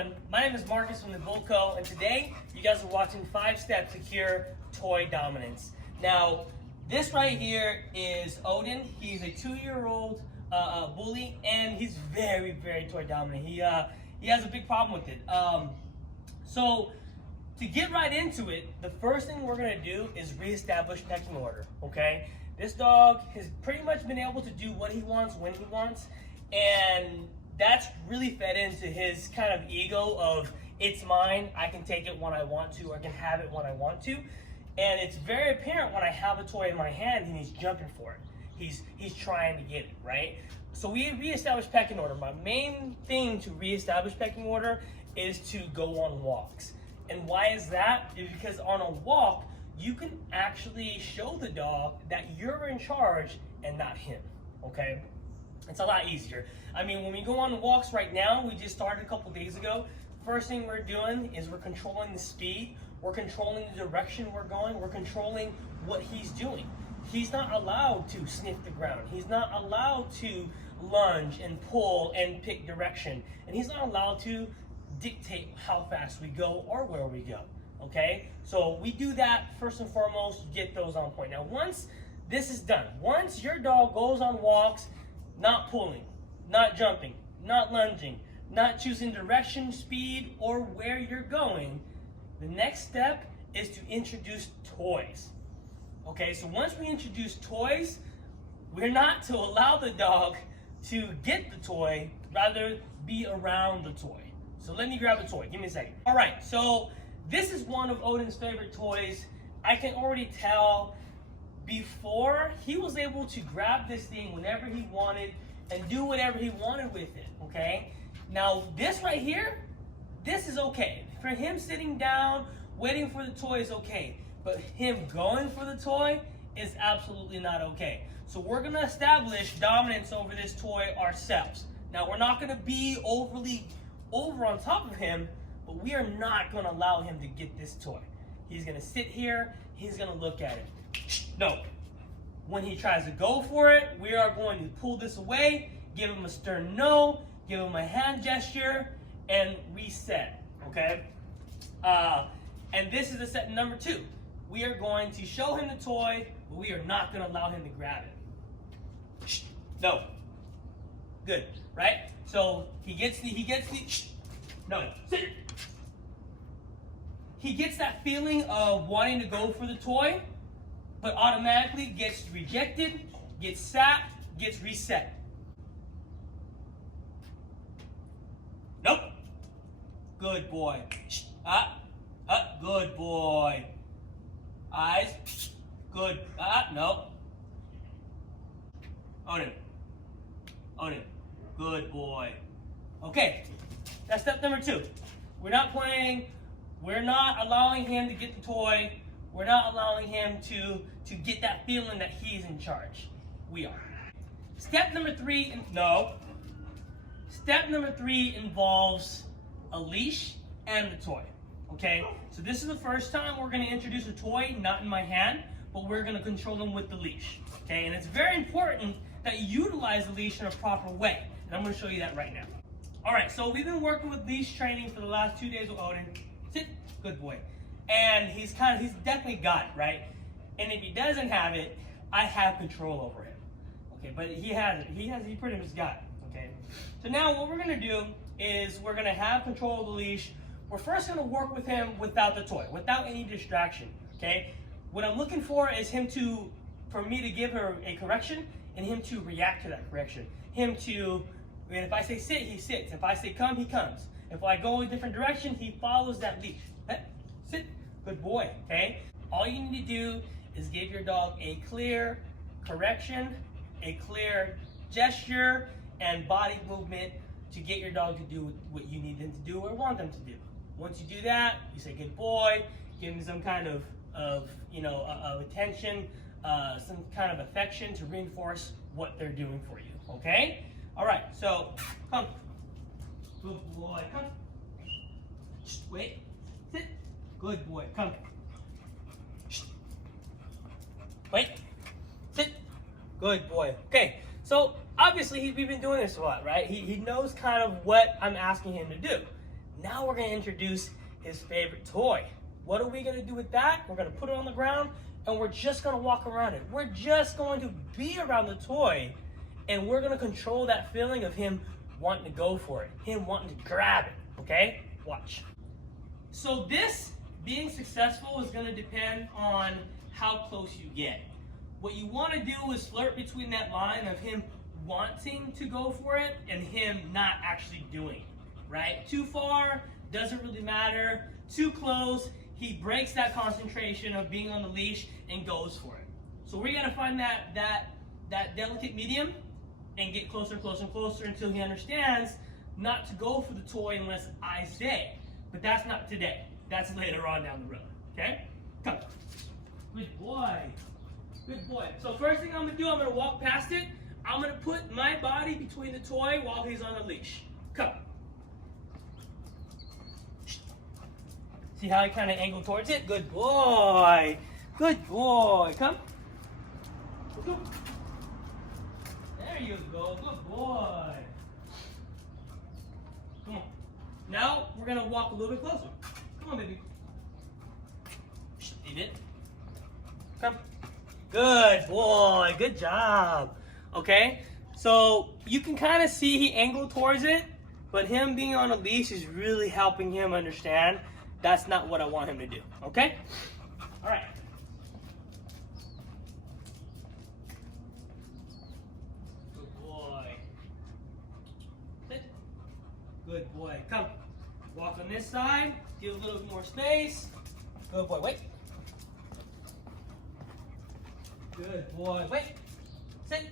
everyone? My name is Marcus from the Bull Co, and today you guys are watching 5 Steps to Cure Toy Dominance. Now, this right here is Odin. He's a 2-year-old bully, and he's very, very toy dominant. He has a big problem with it. So to get right into it, the first thing we're gonna do is reestablish pecking order. Okay, this dog has pretty much been able to do what he wants when he wants, and that's really fed into his kind of ego of it's mine, I can take it when I want to, or I can have it when I want to. And it's very apparent when I have a toy in my hand and he's jumping for it. He's trying to get it, right? So we reestablish pecking order. My main thing to reestablish pecking order is to go on walks. And why is that? Is because on a walk, you can actually show the dog that you're in charge and not him, okay? It's a lot easier. I mean, when we go on walks right now, we just started a couple days ago, first thing we're doing is we're controlling the speed, we're controlling the direction we're going, we're controlling what he's doing. He's not allowed to sniff the ground. He's not allowed to lunge and pull and pick direction. And he's not allowed to dictate how fast we go or where we go, okay? So we do that first and foremost, get those on point. Now, once this is done, once your dog goes on walks, not pulling, not jumping, not lunging, not choosing direction, speed, or where you're going, the next step is to introduce toys. Okay, so once we introduce toys, we're not to allow the dog to get the toy, rather be around the toy. So let me grab a toy, give me a second. All right, so this is one of Odin's favorite toys. I can already tell before he was able to grab this thing whenever he wanted and do whatever he wanted with it, okay? Now, this right here, this is okay. For him sitting down, waiting for the toy is okay. But him going for the toy is absolutely not okay. So we're gonna establish dominance over this toy ourselves. Now, we're not gonna be overly over on top of him, but we are not gonna allow him to get this toy. He's gonna sit here, he's gonna look at it. No. When he tries to go for it, we are going to pull this away, give him a stern no, give him a hand gesture, and reset, okay? And this is the set number 2. We are going to show him the toy, but we are not going to allow him to grab it. No. Good, right? So he gets the, no, sit. He gets that feeling of wanting to go for the toy, but automatically gets rejected, gets sat, gets reset. Nope. Good boy. Good boy. Eyes. Good. Nope. Own him. Own him. Good boy. Okay, that's step number 2. We're not playing. We're not allowing him to get the toy. We're not allowing him to get that feeling that he's in charge. We are. Step number 3, no. Step number 3 involves a leash and the toy, okay? So this is the first time we're gonna introduce a toy, not in my hand, but we're gonna control him with the leash, okay? And it's very important that you utilize the leash in a proper way, and I'm gonna show you that right now. All right, so we've been working with leash training for the last 2 days with Odin. Sit, good boy. And he's definitely got it, right? And if he doesn't have it, I have control over him. Okay, but he has it. He pretty much got it, okay? So now what we're gonna do is we're gonna have control of the leash. We're first gonna work with him without the toy, without any distraction, okay? What I'm looking for is for me to give her a correction and him to react to that correction. And if I say sit, he sits. If I say come, he comes. If I go a different direction, he follows that leash. Sit, good boy, okay? All you need to do is give your dog a clear correction, a clear gesture, and body movement to get your dog to do what you need them to do or want them to do. Once you do that, you say good boy, give him some kind of attention, some kind of affection to reinforce what they're doing for you, okay? All right, so come. Good boy, come. Wait, sit. Good boy, come. Wait, sit. Good boy. Okay, so obviously we've been doing this a lot, right? He knows kind of what I'm asking him to do. Now we're gonna introduce his favorite toy. What are we gonna do with that? We're gonna put it on the ground and we're just gonna walk around it. We're just going to be around the toy and we're gonna control that feeling of him wanting to go for it, him wanting to grab it, okay? Watch. So this being successful is gonna depend on how close you get. What you wanna do is flirt between that line of him wanting to go for it and him not actually doing it, right? Too far, doesn't really matter. Too close, he breaks that concentration of being on the leash and goes for it. So we gotta find that delicate medium and get closer and closer and closer until he understands not to go for the toy unless I say. But that's not today. That's later on down the road, okay? Come. Good boy. Good boy. So first thing I'm gonna do, I'm gonna walk past it. I'm gonna put my body between the toy while he's on the leash. Come. See how I kind of angle towards it? Good boy. Good boy. Come. Let's go. There you go. Good boy. Come on. Now we're gonna walk a little bit closer. Come on, baby. Leave it. Come. Good boy. Good job. Okay, so you can kind of see he angled towards it, but him being on a leash is really helping him understand that's not what I want him to do, okay? All right. Good boy. Sit. Good boy. Come. Walk on this side. Give a little bit more space. Good boy. Wait. Good boy. Wait. Sit.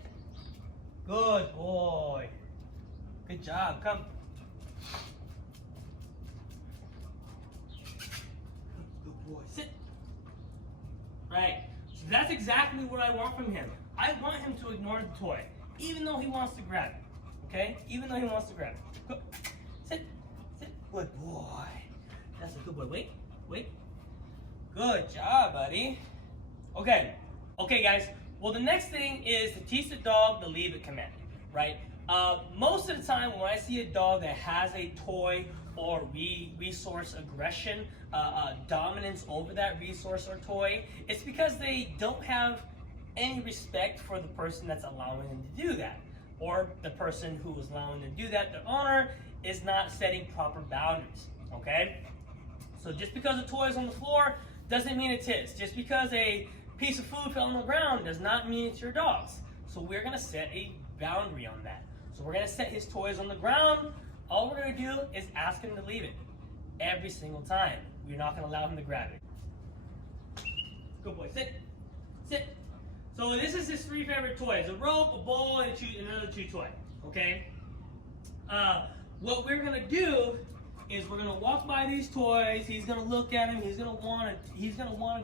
Good boy. Good job. Come. Good boy. Sit. Right. So that's exactly what I want from him. I want him to ignore the toy, even though he wants to grab it. Okay? Even though he wants to grab it. Go. Sit. Sit. Good boy. That's a good boy. Wait. Wait. Good job, buddy. Okay. Okay, guys. Well, the next thing is to teach the dog the leave it command, right? Most of the time when I see a dog that has a toy or resource aggression, dominance over that resource or toy, it's because they don't have any respect for the person that's allowing them to do that. Or the person who is allowing them to do that, the owner, is not setting proper boundaries, okay? So just because a toy is on the floor doesn't mean it's his. Just because a piece of food fell on the ground does not mean it's your dog's. So we're gonna set a boundary on that. So we're gonna set his toys on the ground. All we're gonna do is ask him to leave it every single time. We're not gonna allow him to grab it. Good boy, sit, sit. So this is his 3 favorite toys: a rope, a ball, and another chew toy, okay? What we're gonna do is we're gonna walk by these toys. He's gonna look at him. He's gonna want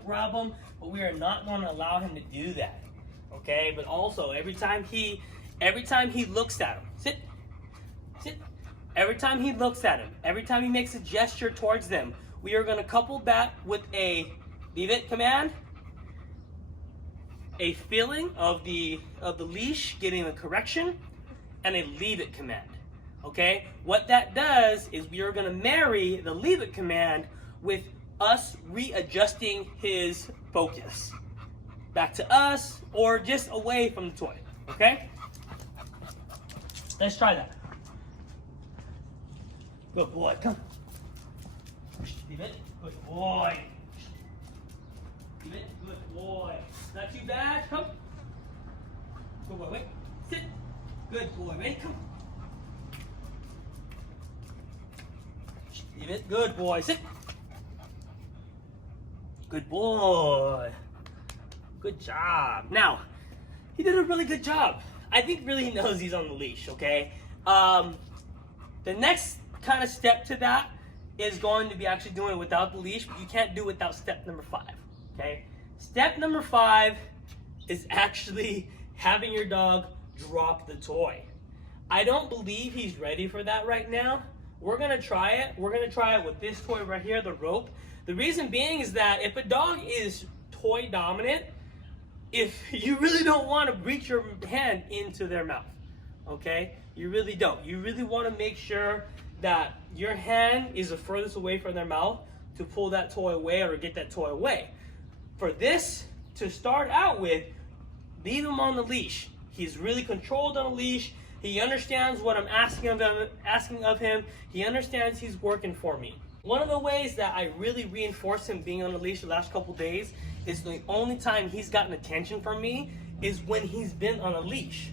to grab them, but we are not going to allow him to do that. Okay? But also, every time he looks at him, sit, sit. Every time he looks at him, every time he makes a gesture towards them, we are going to couple that with a leave it command, a feeling of the leash getting a correction, and a leave it command. Okay, what that does is we are going to marry the leave it command with us readjusting his focus back to us or just away from the toy. Okay, let's try that. Good boy, come. Leave it. Good boy. Leave it. Good boy. Not too bad. Come. Good boy. Wait. Sit. Good boy. Ready? Come. Leave it. Good boy. Sit. Good boy. Good job. Now, he did a really good job. I think really he knows he's on the leash, okay? The next kind of step to that is going to be actually doing it without the leash, but you can't do it without step number 5, okay? Step number 5 is actually having your dog drop the toy. I don't believe he's ready for that right now. We're gonna try it. We're gonna try it with this toy right here, the rope. The reason being is that if a dog is toy dominant, if you really don't want to reach your hand into their mouth, okay? You really don't. You really want to make sure that your hand is the furthest away from their mouth to pull that toy away or get that toy away. For this to start out with, leave him on the leash. He's really controlled on a leash. He understands what I'm asking of him. He understands he's working for me. One of the ways that I really reinforced him being on the leash the last couple days is the only time he's gotten attention from me is when he's been on a leash,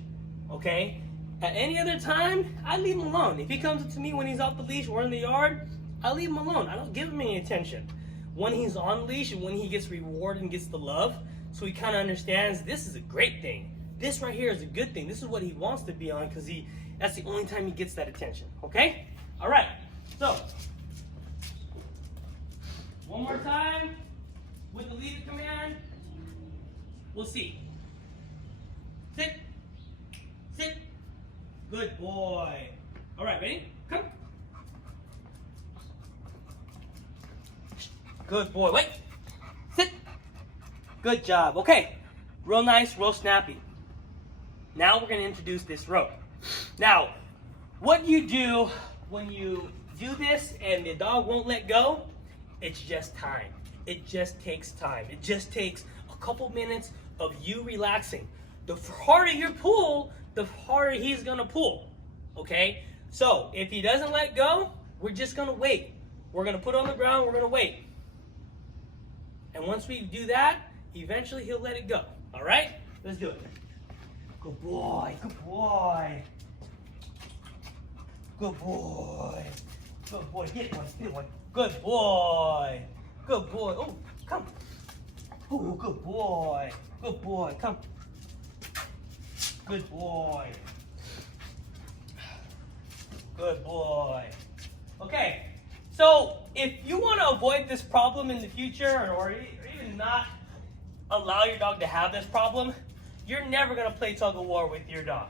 okay? At any other time, I leave him alone. If he comes up to me when he's off the leash or in the yard, I leave him alone. I don't give him any attention. When he's on leash and when he gets rewarded and gets the love, so he kind of understands this is a great thing. This right here is a good thing. This is what he wants to be on because that's the only time he gets that attention, okay? All right, so one more time with the leave it command. We'll see. Sit, sit. Good boy. All right, ready? Come. Good boy. Wait. Sit. Good job. Okay. Real nice, real snappy. Now we're going to introduce this rope. Now, what you do when you do this and the dog won't let go, it's just time. It just takes time. It just takes a couple minutes of you relaxing. The harder you pull, the harder he's gonna pull, okay? So if he doesn't let go, we're just gonna wait. We're gonna put it on the ground, we're gonna wait. And once we do that, eventually he'll let it go, all right? Let's do it. Good boy, good boy. Good boy. Good boy, get one. Good boy. Good boy, oh, come. Oh, good boy, come. Good boy. Good boy. Okay, so if you want to avoid this problem in the future or even not allow your dog to have this problem, you're never going to play tug of war with your dog,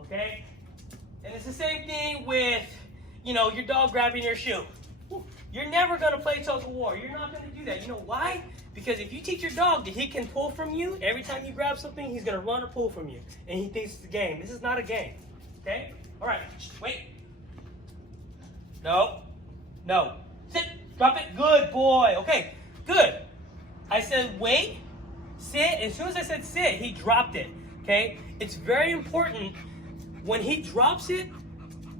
okay? And it's the same thing with, your dog grabbing your shoe. You're never going to play tug of war. You're not going to do that. You know why? Because if you teach your dog that he can pull from you, every time you grab something, he's going to run or pull from you. And he thinks it's a game. This is not a game. Okay? All right. Wait. No. Sit. Drop it. Good boy. Okay. Good. I said wait. Sit. As soon as I said sit, he dropped it. Okay? It's very important when he drops it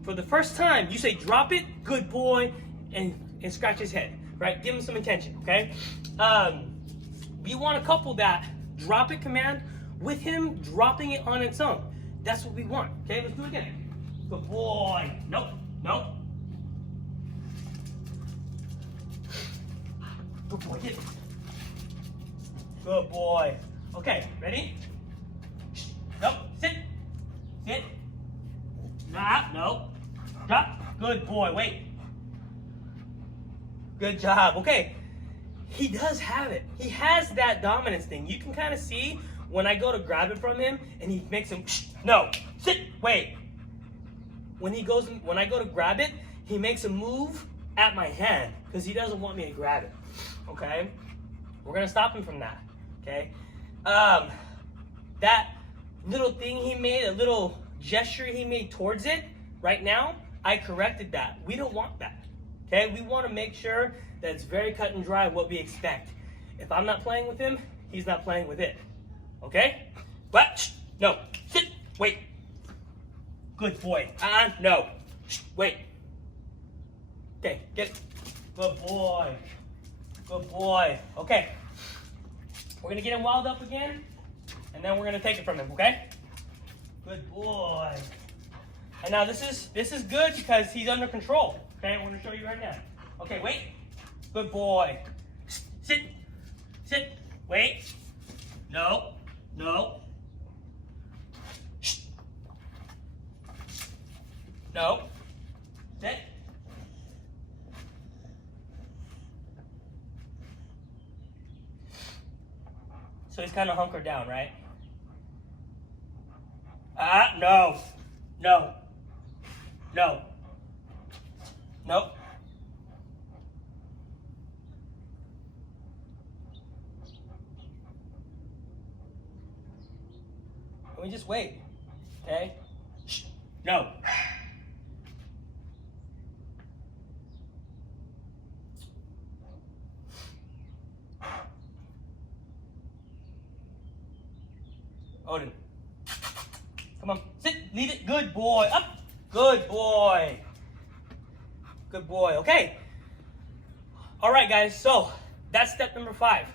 for the first time, you say drop it. Good boy. And scratch his head, right? Give him some attention, okay? We want to couple that drop it command with him dropping it on its own. That's what we want, okay? Let's do it again. Good boy. Nope. Good boy, get it. Good boy. Okay, ready? Nope, sit. No. Drop. Good boy, wait. Good job. Okay. He does have it. He has that dominance thing. You can kind of see when I go to grab it from him and he makes him, no, sit, wait. When I go to grab it, he makes a move at my hand because he doesn't want me to grab it. Okay? We're going to stop him from that. Okay? That little thing he made, a little gesture he made towards it, right now, I corrected that. We don't want that. Okay, we want to make sure that it's very cut and dry what we expect. If I'm not playing with him, he's not playing with it. Okay? But, no, sit, wait. Good boy. No, wait. Okay, get it. Good boy. Okay. We're going to get him wild up again, and then we're going to take it from him, okay? Good boy. And now this is good because he's under control. Okay, I'm going to show you right now. Okay, wait. Good boy. Sit. Wait. No. No. Sit. So he's kind of hunkered down, right? No. Nope. Let me just wait, okay? No. Odin. Come on, sit, leave it. Good boy. Up. Good boy. Good boy. Okay. All right, guys. So that's step number 5.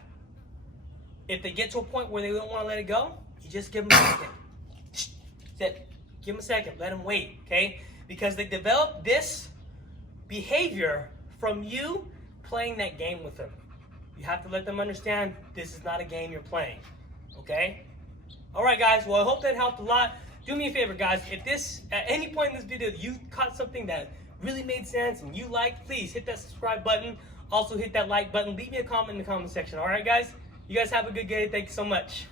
If they get to a point where they don't want to let it go, you just give them a second. Sit. Give them a second. Let them wait. Okay? Because they develop this behavior from you playing that game with them. You have to let them understand this is not a game you're playing. Okay? All right, guys. Well, I hope that helped a lot. Do me a favor, guys. If this, at any point in this video, you caught something that really made sense and you liked, please hit that subscribe button. Also hit that like button. Leave me a comment in the comment section. All right, guys? You guys have a good day. Thank you so much.